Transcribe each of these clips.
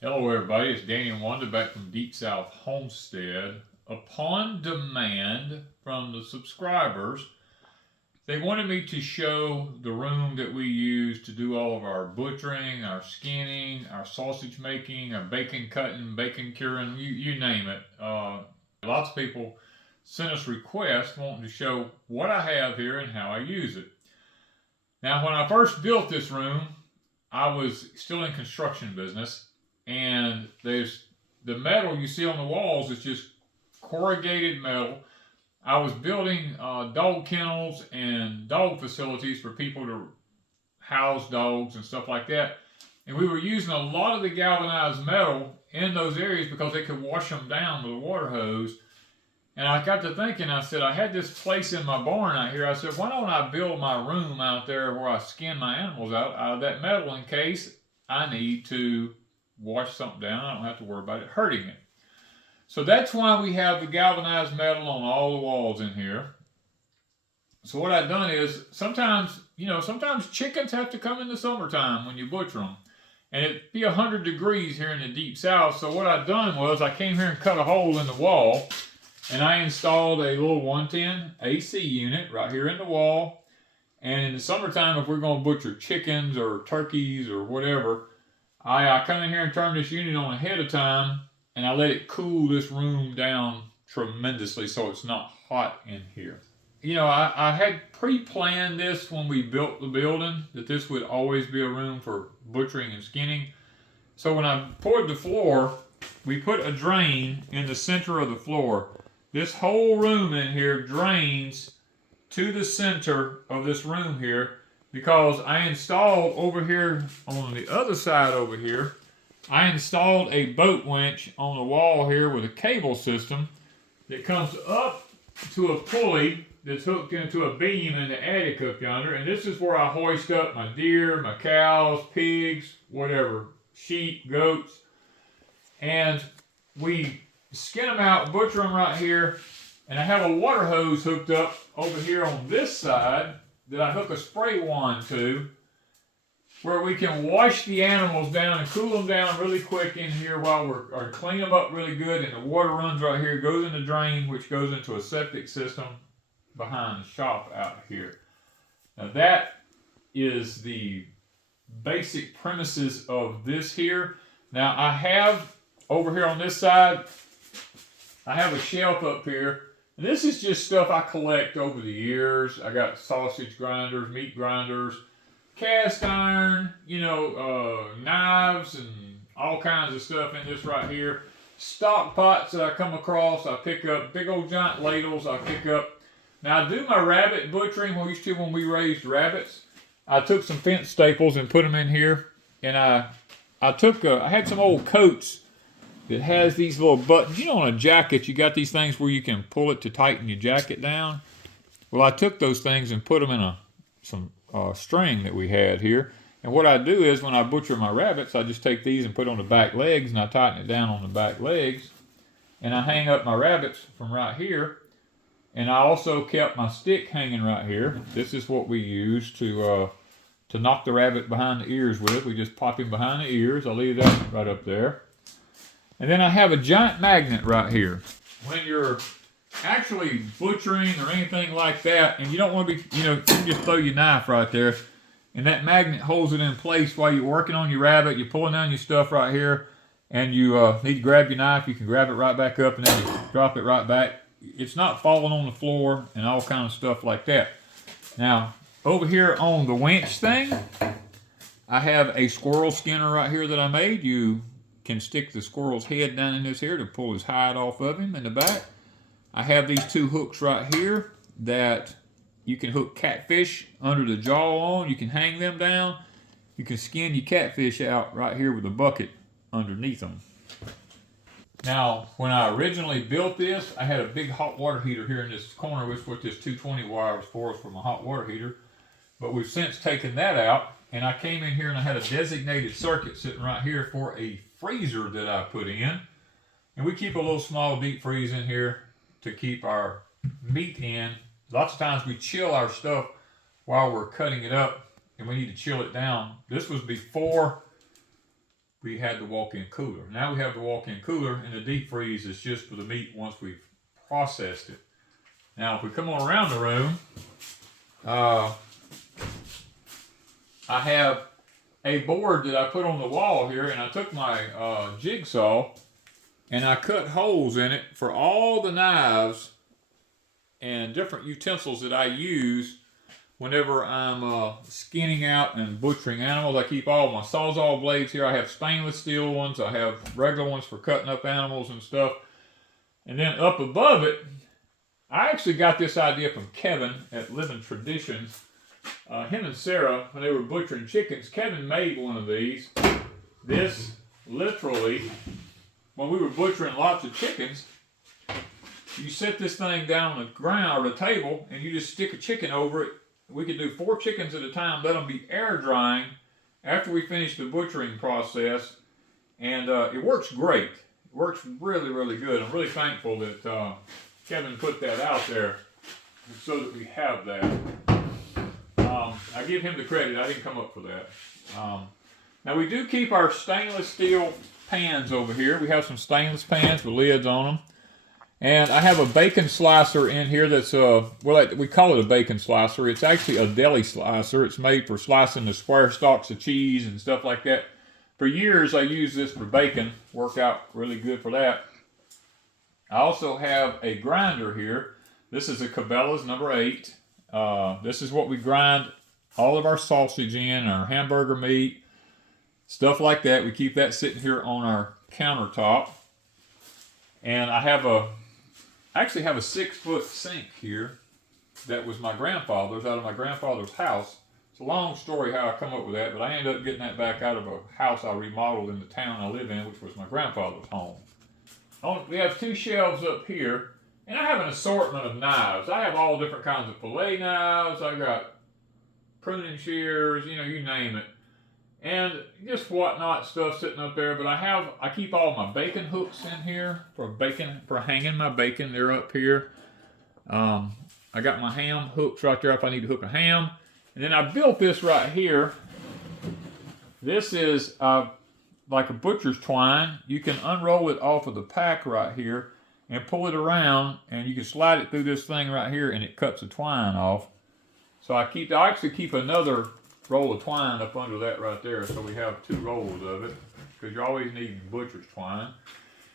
Hello everybody, it's Danny and Wanda back from Deepsouth Homestead. Upon demand from the subscribers, they wanted me to show the room that we use to do all of our butchering, our skinning, our sausage making, our bacon cutting, bacon curing, you name it. Lots of people sent us requests wanting to show what I have here and how I use it. Now, when I first built this room, I was still in construction business, and there's the metal you see on the walls is just corrugated metal. I was building dog kennels and dog facilities for people to house dogs and stuff like that, and we were using a lot of the galvanized metal in those areas because they could wash them down with a water hose. And I got to thinking, I said, I had this place in my barn out here. I said, why don't I build my room out there where I skin my animals out of that metal in case I need to wash something down. I don't have to worry about it hurting it. So that's why we have the galvanized metal on all the walls in here. So what I've done is sometimes chickens have to come in the summertime when you butcher them. And it'd be 100 degrees here in the deep south. So what I've done was I came here and cut a hole in the wall, and I installed a little 110 AC unit right here in the wall. And in the summertime, if we're going to butcher chickens or turkeys or whatever, I come in here and turn this unit on ahead of time, and I let it cool this room down tremendously so it's not hot in here. You know, I had pre-planned this when we built the building, that this would always be a room for butchering and skinning. So when I poured the floor, we put a drain in the center of the floor. This whole room in here drains to the center of this room here, because I installed over here on the other side over here, I installed a boat winch on the wall here with a cable system that comes up to a pulley that's hooked into a beam in the attic up yonder, and this is where I hoist up my deer, my cows, pigs, whatever, sheep, goats, and we skin them out, butcher them right here, and I have a water hose hooked up over here on this side that I hook a spray wand to, where we can wash the animals down and cool them down really quick in here or clean them up really good, and the water runs right here, goes in the drain, which goes into a septic system behind the shop out here. Now that is the basic premises of this here. Now I have over here on this side, I have a shelf up here. And this is just stuff I collect over the years. I got sausage grinders, meat grinders, cast iron, knives and all kinds of stuff in this right here. Stock pots that I come across, I pick up. Big old giant ladles I pick up. Now I do my rabbit butchering when we raised rabbits. I took some fence staples and put them in here. And I had some old coats that has these little buttons. You know, on a jacket, you got these things where you can pull it to tighten your jacket down. Well, I took those things and put them in some string that we had here. And what I do is when I butcher my rabbits, I just take these and put on the back legs, and I tighten it down on the back legs. And I hang up my rabbits from right here. And I also kept my stick hanging right here. This is what we use to knock the rabbit behind the ears with. We just pop him behind the ears. I'll leave that right up there. And then I have a giant magnet right here. When you're actually butchering or anything like that, and you don't want to be, you can just throw your knife right there, and that magnet holds it in place while you're working on your rabbit. You're pulling down your stuff right here, and you need to grab your knife. You can grab it right back up, and then you drop it right back. It's not falling on the floor and all kinds of stuff like that. Now, over here on the winch thing, I have a squirrel skinner right here that I made. You can stick the squirrel's head down in this here to pull his hide off of him in the back. I have these two hooks right here that you can hook catfish under the jaw on. You can hang them down. You can skin your catfish out right here with a bucket underneath them. Now, when I originally built this, I had a big hot water heater here in this corner, which is what this 220 wire was for my hot water heater. But we've since taken that out, and I came in here and I had a designated circuit sitting right here for a freezer that I put in. And we keep a little small deep freeze in here to keep our meat in. Lots of times we chill our stuff while we're cutting it up, and we need to chill it down. This was before we had the walk-in cooler. Now we have the walk-in cooler, and the deep freeze is just for the meat once we've processed it. Now, if we come on around the room, I have a board that I put on the wall here, and I took my jigsaw and I cut holes in it for all the knives and different utensils that I use whenever I'm skinning out and butchering animals. I keep all my Sawzall blades here. I have stainless steel ones. I have regular ones for cutting up animals and stuff. And then up above it, I actually got this idea from Kevin at Living Traditions. Him and Sarah, when they were butchering chickens, Kevin made one of these. This, literally, when we were butchering lots of chickens, you set this thing down on the ground or the table, and you just stick a chicken over it. We could do 4 chickens at a time, let them be air drying after we finish the butchering process, and it works great. It works really, really good. I'm really thankful that Kevin put that out there so that we have that. I give him the credit. I didn't come up for that. Now we do keep our stainless steel pans over here. We have some stainless pans with lids on them. And I have a bacon slicer in here that's, well, we call it a bacon slicer. It's actually a deli slicer. It's made for slicing the square stalks of cheese and stuff like that. For years, I used this for bacon. Worked out really good for that. I also have a grinder here. This is a Cabela's number 8. This is what we grind all of our sausage in, our hamburger meat, stuff like that. We keep that sitting here on our countertop. And I actually have a 6-foot sink here that was my grandfather's, out of my grandfather's house. It's a long story how I come up with that, but I ended up getting that back out of a house I remodeled in the town I live in, which was my grandfather's home. We have 2 shelves up here, and I have an assortment of knives. I have all different kinds of fillet knives. I got pruning shears, you know, you name it. And just whatnot stuff sitting up there. But I keep all my bacon hooks in here for hanging my bacon. They're up here. I got my ham hooks right there if I need to hook a ham. And then I built this right here. This is like a butcher's twine. You can unroll it off of the pack right here and pull it around, and you can slide it through this thing right here, and it cuts the twine off. So I actually keep another roll of twine up under that right there, so we have 2 rolls of it, because you're always needing butcher's twine.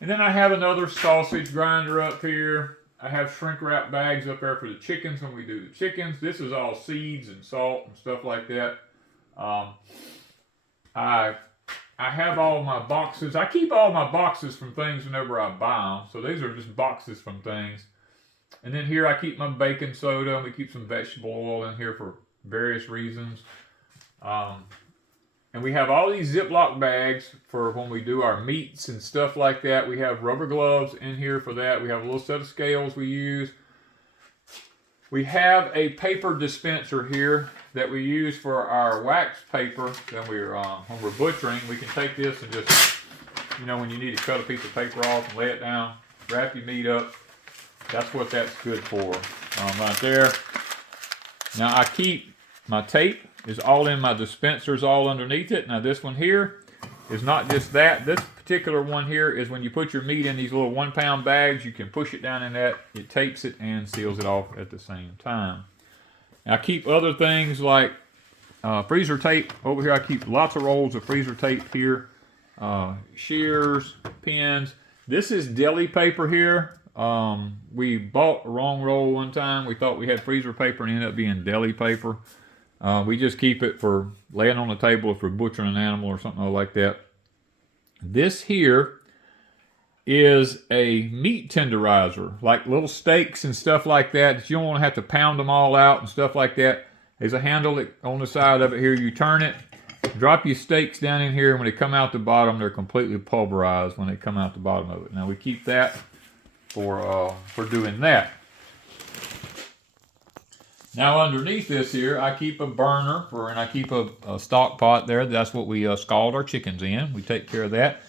And then I have another sausage grinder up here. I have shrink wrap bags up there for the chickens when we do the chickens. This is all seeds and salt and stuff like that. I have all my boxes. I keep all my boxes from things whenever I buy them. So these are just boxes from things. And then here I keep my baking soda, and we keep some vegetable oil in here for various reasons. And we have all these Ziploc bags for when we do our meats and stuff like that. We have rubber gloves in here for that. We have a little set of scales we use. We have a paper dispenser here that we use for our wax paper. Then when we're butchering, we can take this and just, you know, when you need to cut a piece of paper off and lay it down, wrap your meat up. That's what that's good for, right there. Now I keep my tape is all in my dispensers all underneath it. Now this one here is not just that. This particular one here is when you put your meat in these little 1-pound bags, you can push it down in that. It tapes it and seals it off at the same time. Now I keep other things like freezer tape over here. I keep lots of rolls of freezer tape here. Shears, pins. This is deli paper here. We bought the wrong roll one time. We thought we had freezer paper and it ended up being deli paper. We just keep it for laying on the table if we're butchering an animal or something like that. This here is a meat tenderizer, like little steaks and stuff like that. You don't want to have to pound them all out and stuff like that. There's a handle on the side of it here. You turn it, drop your steaks down in here, and when they come out the bottom, they're completely pulverized when they come out the bottom of it. Now we keep that for doing that. Now underneath this here, I keep a burner and I keep a stock pot there. That's what we scald our chickens in. We take care of that.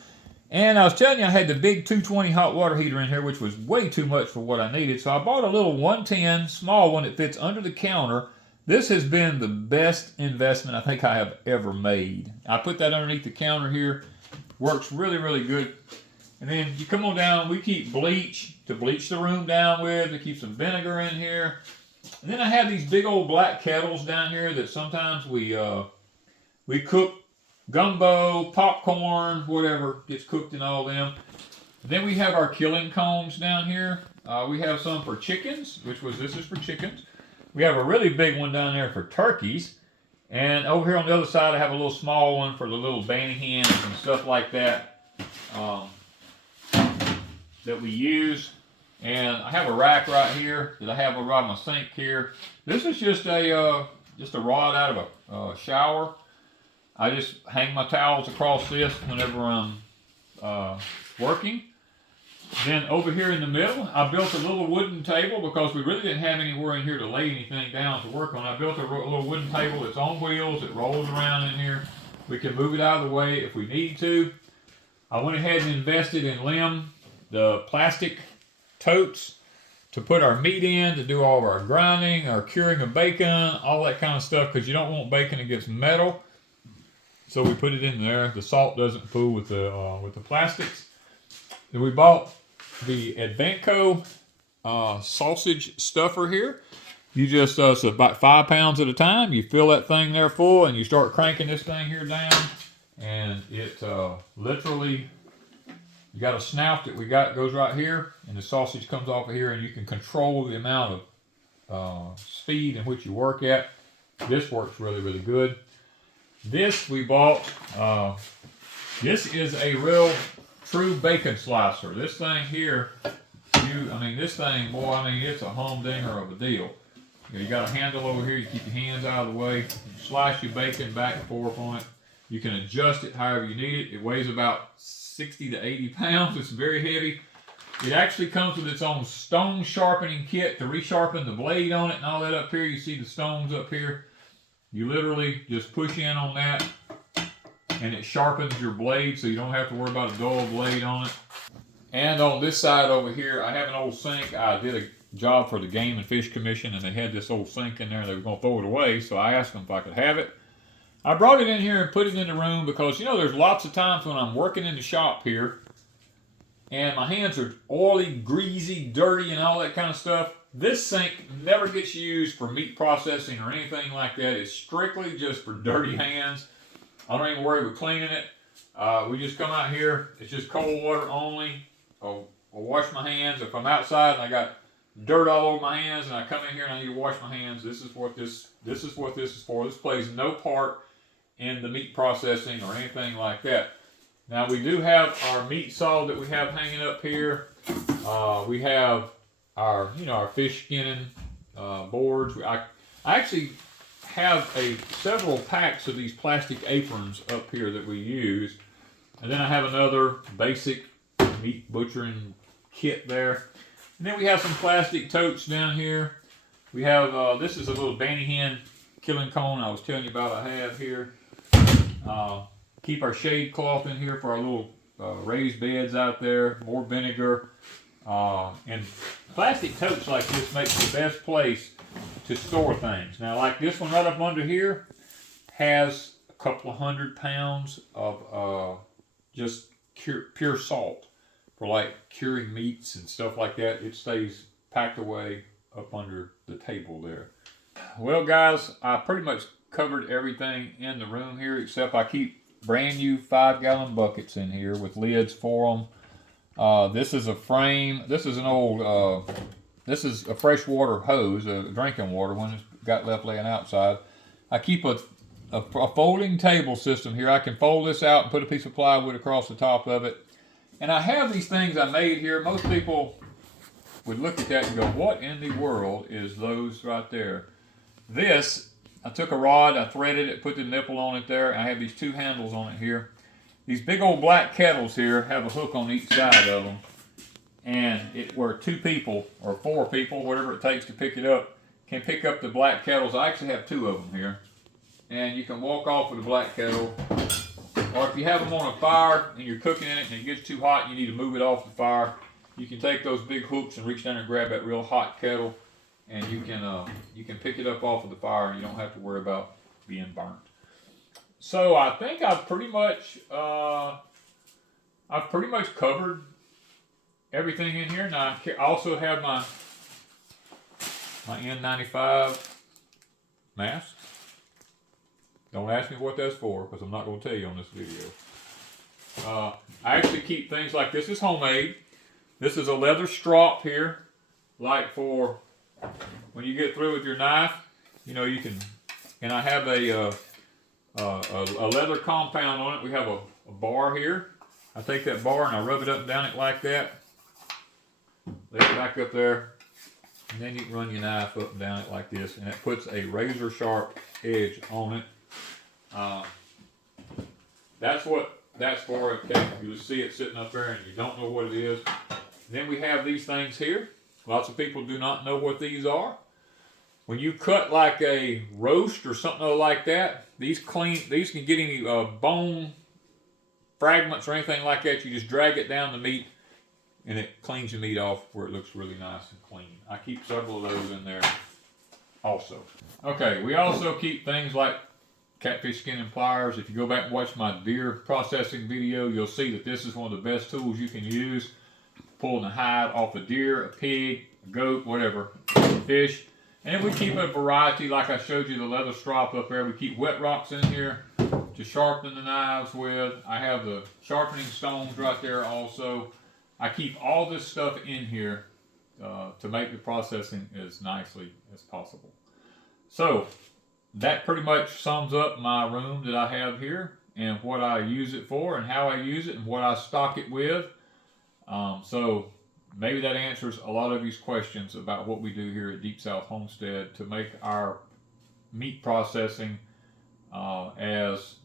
And I was telling you I had the big 220 hot water heater in here, which was way too much for what I needed. So I bought a little 110 small one that fits under the counter. This has been the best investment I think I have ever made. I put that underneath the counter here, Works really, really good. And then you come on down, we keep bleach to bleach the room down with. We keep some vinegar in here. And then I have these big old black kettles down here that sometimes we cook gumbo, popcorn, whatever gets cooked in all them. And then we have our killing combs down here. We have some for chickens, this is for chickens. We have a really big one down there for turkeys. And over here on the other side, I have a little small one for the little banty hens and stuff like that that we use. And I have a rack right here that I have over my sink here. This is just a rod out of a shower. I just hang my towels across this whenever I'm working. Then over here in the middle, I built a little wooden table because we really didn't have anywhere in here to lay anything down to work on. I built a little wooden table that's on wheels. It rolls around in here. We can move it out of the way if we need to. I went ahead and invested in the plastic totes to put our meat in, to do all of our grinding, our curing of bacon, all that kind of stuff, because you don't want bacon that gets metal. So we put it in there. The salt doesn't fool with the plastics. Then we bought the Advanco sausage stuffer here. You just, it's about 5 pounds at a time. You fill that thing there full and you start cranking this thing here down. And it literally, you got a snout that we got goes right here. And the sausage comes off of here and you can control the amount of speed in which you work at. This works really, really good. This we bought, this is a real true bacon slicer. This thing here, this thing, boy, it's a humdinger of a deal. You got a handle over here, you keep your hands out of the way, you slice your bacon back and forth on it. You can adjust it however you need it. It weighs about 60 to 80 pounds. It's very heavy. It actually comes with its own stone sharpening kit to resharpen the blade on it and all that up here. You see the stones up here. You literally just push in on that and it sharpens your blade so you don't have to worry about a dull blade on it. And on this side over here, I have an old sink. I did a job for the Game and Fish Commission and they had this old sink in there. They were going to throw it away, so I asked them if I could have it. I brought it in here and put it in the room because, there's lots of times when I'm working in the shop here and my hands are oily, greasy, dirty, and all that kind of stuff. This sink never gets used for meat processing or anything like that. It's strictly just for dirty hands. I don't even worry with cleaning it. We just come out here. It's just cold water only. I'll wash my hands. If I'm outside and I got dirt all over my hands and I come in here and I need to wash my hands, this is what this is for. This plays no part in the meat processing or anything like that. Now we do have our meat saw that we have hanging up here. We have our fish skinning boards. I actually have several packs of these plastic aprons up here that we use, and then I have another basic meat butchering kit there. And then we have some plastic totes down here. We have this is a little banty hen killing cone I was telling you about. I have here. Keep our shade cloth in here for our little raised beds out there. More vinegar. And plastic totes like this make the best place to store things. Now, like this one right up under here has a couple of 100 pounds of just pure salt for like curing meats and stuff like that. It stays packed away up under the table there. Well, guys, I pretty much covered everything in the room here, except I keep brand new 5-gallon buckets in here with lids for them. This is a frame. This is an old, this is a freshwater hose, a drinking water one that's got left laying outside. I keep a folding table system here. I can fold this out and put a piece of plywood across the top of it. And I have these things I made here. Most people would look at that and go, what in the world is those right there? This, I took a rod, I threaded it, put the nipple on it there. I have these 2 handles on it here. These big old black kettles here have a hook on each side of them. And where 2 people or 4 people, whatever it takes to pick it up, can pick up the black kettles. I actually have 2 of them here. And you can walk off with a black kettle. Or if you have them on a fire and you're cooking in it and it gets too hot and you need to move it off the fire, you can take those big hooks and reach down and grab that real hot kettle, and you can pick it up off of the fire and you don't have to worry about being burnt. So I think I've pretty much I've pretty much covered everything in here. Now I also have my N95 mask. Don't ask me what that's for, because I'm not going to tell you on this video. I actually keep things like this. Is homemade. This is a leather strop here, like for when you get through with your knife. You know, you can. And I have a leather compound on it. We have a bar here. I take that bar and I rub it up and down it like that. Lay it back up there. And then you can run your knife up and down it like this. And it puts a razor sharp edge on it. That's what that's for. Okay, you see it sitting up there and you don't know what it is. Then we have these things here. Lots of people do not know what these are. When you cut like a roast or something like that, these can get any bone fragments or anything like that. You just drag it down the meat and it cleans the meat off where it looks really nice and clean. I keep several of those in there also. Okay, we also keep things like catfish skin and pliers. If you go back and watch my deer processing video, you'll see that this is one of the best tools you can use. Pulling the hide off a deer, a pig, a goat, whatever, fish. And we keep a variety, like I showed you the leather strop up there. We keep wet rocks in here to sharpen the knives with. I have the sharpening stones right there also. I keep all this stuff in here to make the processing as nicely as possible. So that pretty much sums up my room that I have here and what I use it for and how I use it and what I stock it with. So maybe that answers a lot of these questions about what we do here at Deepsouth Homestead to make our meat processing as,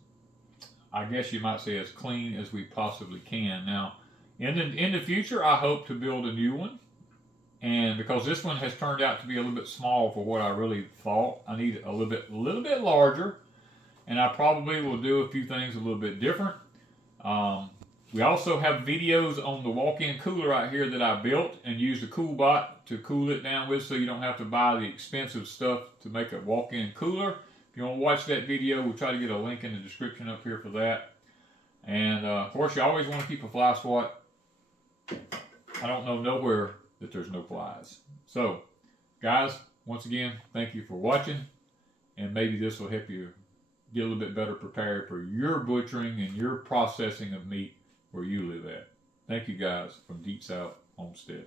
I guess you might say, as clean as we possibly can. Now, in the future, I hope to build a new one. And because this one has turned out to be a little bit small for what I really thought, I need a little bit larger. And I probably will do a few things a little bit different. We also have videos on the walk-in cooler right here that I built and used a COOKBOOK to cool it down with, so you don't have to buy the expensive stuff to make a walk-in cooler. If you want to watch that video, we'll try to get a link in the description up here for that. And of course, you always want to keep a fly swat. I don't know nowhere that there's no flies. So, guys, once again, thank you for watching, and maybe this will help you get a little bit better prepared for your butchering and your processing of meat where you live at. Thank you guys from Deepsouth Homestead.